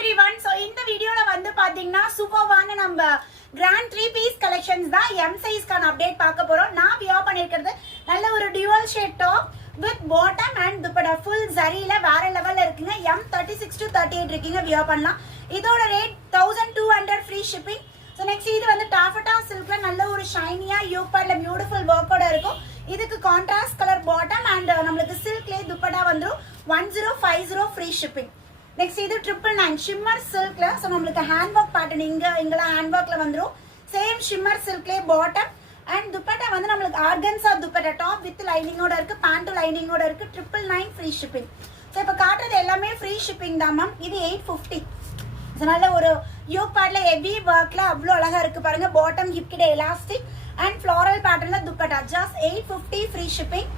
everyone. So இந்த வீடியோல வந்து பாத்தீங்கன்னா சூப்பர்வான நம்ம Grand 3-piece collections தான் M size கான அப்டேட் பார்க்க போறோம். நான் வியர் பண்ணிருக்கிறது நல்ல ஒரு dual shade top with bottom and dupatta full zariல வேற லெவல்ல இருக்குங்க. M 36 to 38 இருக்கீங்க வியர் பண்ணலாம். இதோட rate 1200 free shipping. So next இது வந்து taffeta silkல நல்ல ஒரு ஷைனியா யோக் பார்ட்ல பியூட்டிஃபுல் வர்க்கோட இருக்கும். இதுக்கு கான்ட்ராஸ்ட் கலர் பாட்டம் அண்ட் நமக்கு சில்க்லயே dupatta வந்துரும் 1050 free shipping. நெக்ஸ்ட் இது 999 ஷிம்மர் சில்க்ல சோ நமக்கு ஹேண்ட் ஒர்க் பேட்டர்ன் இங்கலாம் ஹேண்ட் ஒர்க்ல வந்துரும் சேம் ஷிம்மர் சில்க்லயே பாட்டம் அண்ட் dupatta வந்து நமக்கு ஆர்கன்ஸா dupatta டாப் வித் லைனிங்கோட இருக்கு பேண்ட் லைனிங்கோட இருக்கு 999 ஃப்ரீ ஷிப்பிங். சோ இப்போ காட்றது எல்லாமே ஃப்ரீ ஷிப்பிங் தான் மேம். இது 850. நல்ல ஒரு யோக் பார்ட்ல ஹெவி வர்க்ல அவ்வளோ அழகா இருக்கு பாருங்க. பாட்டம் ஹிப் கிட்ட எலாஸ்டிக் அண்ட் ஃப்ளோரல் பேட்டர்ன்ல dupatta just 850 free shipping.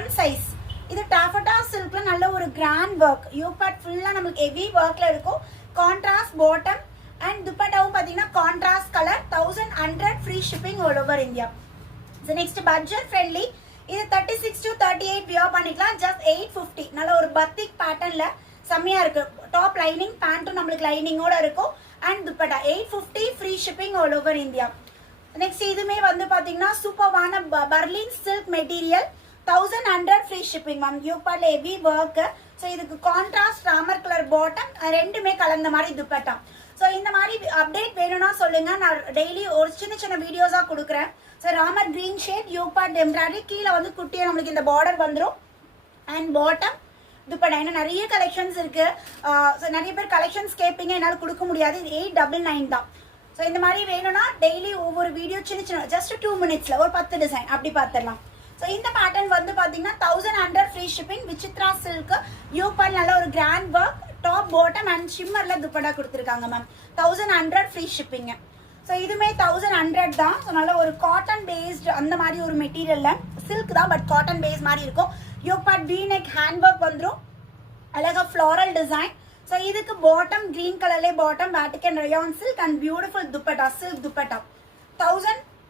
M size. இது taffeta silkல நல்ல ஒரு கிராண்ட் வர்க் யோக் பார்ட் ஃபுல்லா நமக்கு ஹெவி வர்க்ல இருக்கும். கான்ட்ராஸ்ட் பாட்டம் அண்ட் dupattaவும் பாத்தீங்கன்னா contrast colour 1100 free shipping all over India. So next budget friendly. இது 36 to 38 வியர் பண்ணிக்கலாம் ஜஸ்ட் 850. நல்ல ஒரு பத்திக் பேட்டர்ன்ல செம்மையா இருக்கு. டாப் லைனிங் பேண்ட்டும் நமக்கு லைனிங்கோட இருக்கும் and dupatta 850 free shipping all over India. Next இதுமே வந்து பாத்தீங்கன்னா சூப்பர்வான Berlin silk material 1100 free shipping ma'am. Yoke பார்ட்ல ஹெவி வர்க். ஸோ இதுக்கு கான்ட்ராஸ்ட் ராமர் கலர் பாட்டம் ரெண்டுமே கலந்த மாதிரி dupatta. ஸோ இந்த மாதிரி அப்டேட் வேணும்னா சொல்லுங்க. நான் டெய்லி ஒரு சின்ன சின்ன வீடியோஸா கொடுக்குறேன். So Ramar green shade yoke part embroidery கீழே வந்து குட்டியா நம்மளுக்கு இந்த பார்டர் வந்துடும் அண்ட் பாட்டம் dupatta. இன்னும் நிறைய கலெக்ஷன்ஸ் இருக்கு. ஸோ நிறைய பேர் கலெக்ஷன்ஸ் கேட்பீங்க, என்னால் கொடுக்க முடியாது. இது 899 தான். ஸோ இந்த மாதிரி வேணும்னா டெய்லி ஒவ்வொரு வீடியோ சின்ன சின்ன ஜஸ்ட் 2 மினிட்ஸ்ல ஒரு 10 டிசைன் அப்படி பார்த்துடலாம். ஸோ இந்த பேட்டர்ன் வந்து பார்த்தீங்கன்னா 1100 free shipping. Vichitra silk yoke part நல்ல ஒரு grand work top bottom and ஷிம்மர்ல dupatta கொடுத்துருக்காங்க மேம். 1100 free shipping. ஸோ இதுமே 1100 தான். ஸோ நல்ல ஒரு காட்டன் பேஸ்ட் அந்த மாதிரி ஒரு மெட்டீரியல்ல சில்க் தான் பட் காட்டன் பேஸ் மாதிரி இருக்கும். Yoke part V neck hand work வந்துடும் அழகா ஃப்ளோரல் டிசைன். ஸோ இதுக்கு பாட்டம் கிரீன் கலர்லேயே பாட்டம் வேட்டிக்கன் rayon silk and beautiful dupatta silk dupatta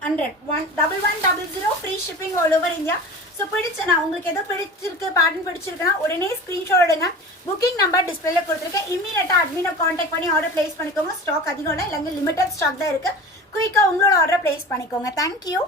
1100 free shipping all over India. So பிடிச்சனா உங்களுக்கு எதோ பிடிச்சிருக்கு பேட்டர்ன் பிடிச்சிருக்குன்னா உடனே ஸ்க்ரீன்ஷாட் எடுங்க. புக்கிங் நம்பர் டிஸ்பிளேல கொடுத்துருக்கேன். இமீடியட்டா அட்மினை கான்டாக்ட் பண்ணி ஆர்டர் பிளேஸ் பண்ணிக்கோங்க. ஸ்டாக் அதிகம் இல்லை, இல்லைங்க லிமிடெட் ஸ்டாக் தான் இருக்கு. குயிக்காக உங்களோட ஆர்டர் பிளேஸ் பண்ணிக்கோங்க. தேங்க்யூ.